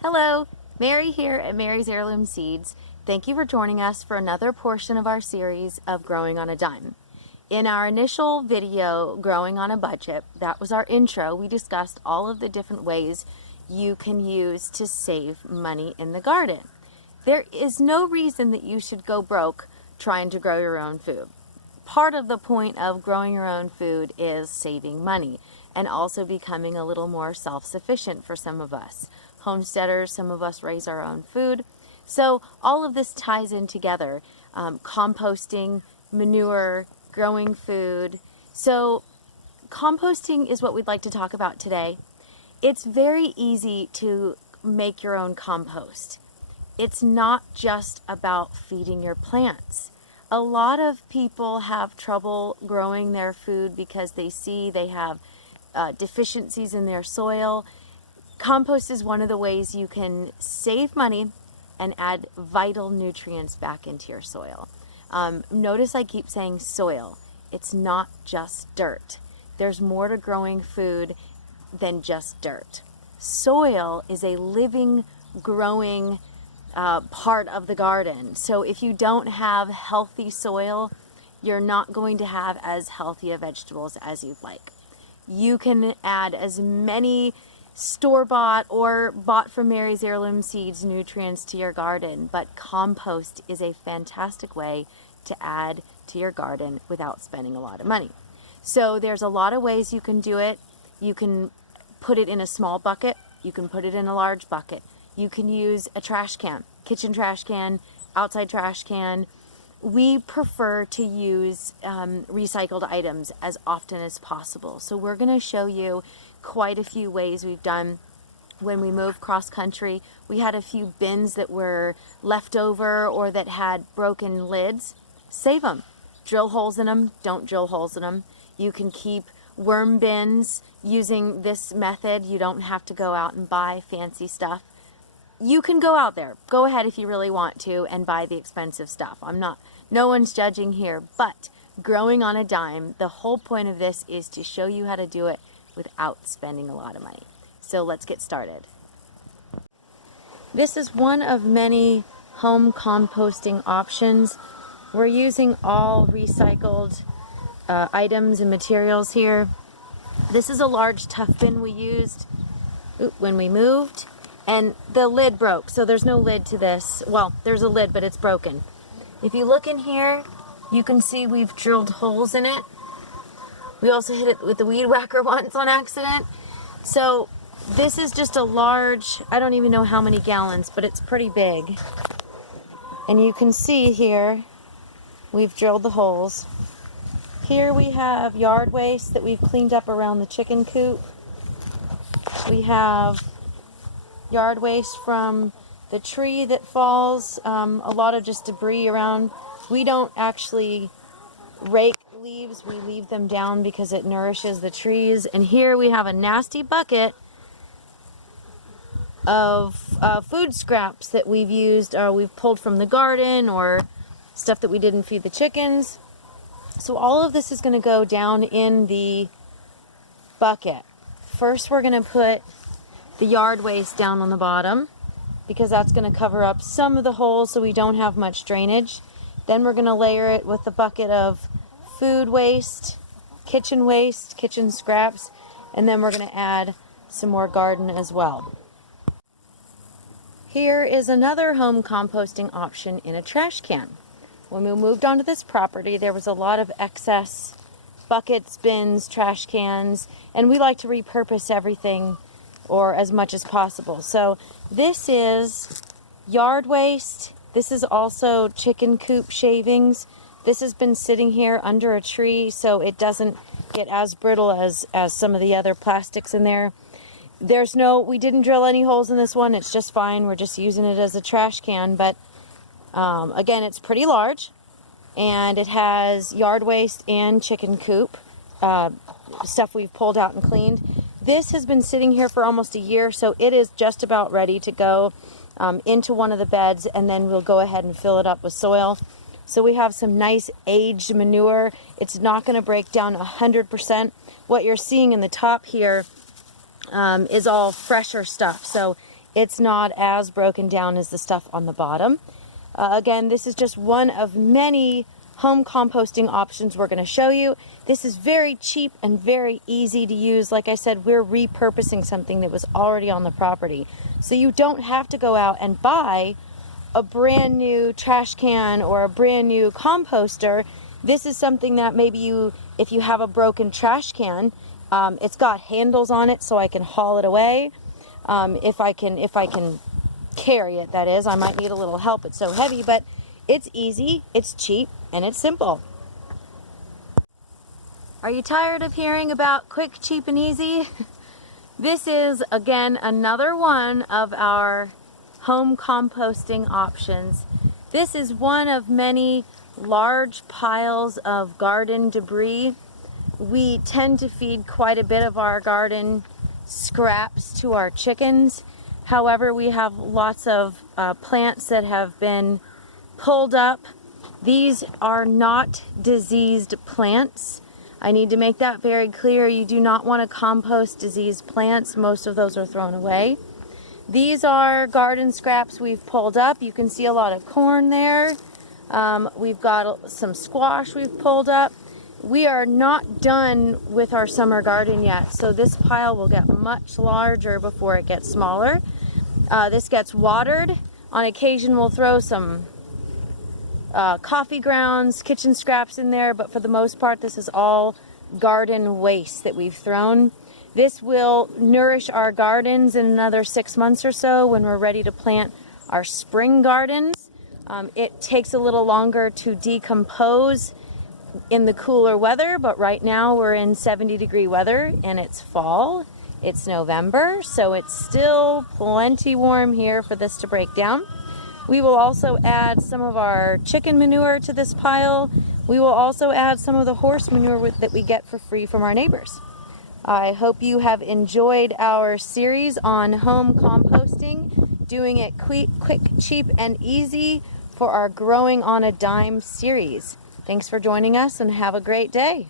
Hello, Mary here at Mary's Heirloom Seeds. Thank you for joining us for another portion of our series of Growing on a Dime. In our initial video, Growing on a Budget, that was our intro, we discussed all of the different ways you can use to save money in the garden. There is no reason that you should go broke trying to grow your own food. Part of the point of growing your own food is saving money and also becoming a little more self-sufficient for some of us. Homesteaders, some of us raise our own food. So all of this ties in together. Composting, manure, growing food. So composting is what we'd like to talk about today. It's very easy to make your own compost. It's not just about feeding your plants. A lot of people have trouble growing their food because they see they have deficiencies in their soil. Compost is one of the ways you can save money and add vital nutrients back into your soil. Notice I keep saying soil. It's not just dirt. There's more to growing food than just dirt. Soil is a living, growing part of the garden. So if you don't have healthy soil, you're not going to have as healthy of vegetables as you'd like. You can add as many store-bought or bought from Mary's Heirloom Seeds nutrients to your garden, but compost is a fantastic way to add to your garden without spending a lot of money. So there's a lot of ways you can do it. You can put it in a small bucket. You can put it in a large bucket. You can use a trash can, kitchen trash can, outside trash can. We prefer to use recycled items as often as possible. So we're going to show you quite a few ways we've done. When we moved cross country, we had a few bins that were left over or that had broken lids. Save them. Drill holes in them. Don't drill holes in them. You can keep worm bins using this method. You don't have to go out and buy fancy stuff. You can go out there. Go ahead if you really want to and buy the expensive stuff. No one's judging here, but growing on a dime, the whole point of this is to show you how to do it without spending a lot of money. So let's get started. This is one of many home composting options. We're using all recycled items and materials here. This is a large tough bin we used when we moved, and the lid broke, so there's no lid to this. Well, there's a lid, but it's broken. If you look in here, you can see we've drilled holes in it. We also hit it with the weed whacker once on accident. So this is just a large, I don't even know how many gallons, but it's pretty big. And you can see here, we've drilled the holes. Here we have yard waste that we've cleaned up around the chicken coop. We have yard waste from the tree that falls, a lot of just debris around. We don't actually rake leaves, we leave them down because it nourishes the trees. And here we have a nasty bucket of food scraps that we've used, or we've pulled from the garden, or stuff that we didn't feed the chickens. So all of this is going to go down in the bucket. First we're going to put the yard waste down on the bottom because that's going to cover up some of the holes so we don't have much drainage. Then we're going to layer it with a bucket of food waste, kitchen scraps, and then we're going to add some more garden as well. Here is another home composting option in a trash can. When we moved onto this property, there was a lot of excess buckets, bins, trash cans, and we like to repurpose everything or as much as possible. So this is yard waste. This is also chicken coop shavings. This has been sitting here under a tree so it doesn't get as brittle as some of the other plastics in there. We didn't drill any holes in this one. It's just fine. We're just using it as a trash can. But again, it's pretty large, and it has yard waste and chicken coop stuff we've pulled out and cleaned. This has been sitting here for almost a year, so it is just about ready to go into one of the beds, and then we'll go ahead and fill it up with soil. So we have some nice aged manure. It's not going to break down 100%. What you're seeing in the top here is all fresher stuff. So it's not as broken down as the stuff on the bottom. Again, this is just one of many home composting options we're going to show you. This is very cheap and very easy to use. Like I said, we're repurposing something that was already on the property. So you don't have to go out and buy a brand new trash can or a brand new composter. This is something that maybe if you have a broken trash can, it's got handles on it so I can haul it away. If I can carry it, that is. I might need a little help. It's so heavy, but it's easy, it's cheap, and it's simple. Are you tired of hearing about quick, cheap, and easy? This is, again, another one of our home composting options. This is one of many large piles of garden debris. We tend to feed quite a bit of our garden scraps to our chickens. However, we have lots of plants that have been pulled up. These are not diseased plants. I need to make that very clear. You do not want to compost diseased plants. Most of those are thrown away. These are garden scraps we've pulled up. You can see a lot of corn there. We've got some squash we've pulled up. We are not done with our summer garden yet, so this pile will get much larger before it gets smaller. This gets watered. On occasion, we'll throw some coffee grounds, kitchen scraps in there, but for the most part, this is all garden waste that we've thrown. This will nourish our gardens in another 6 months or so when we're ready to plant our spring gardens. It takes a little longer to decompose in the cooler weather, but right now we're in 70-degree weather and it's fall. It's November, so it's still plenty warm here for this to break down. We will also add some of our chicken manure to this pile. We will also add some of the horse manure that we get for free from our neighbors. I hope you have enjoyed our series on home composting, doing it quick, cheap, and easy for our Growing on a Dime series. Thanks for joining us and have a great day.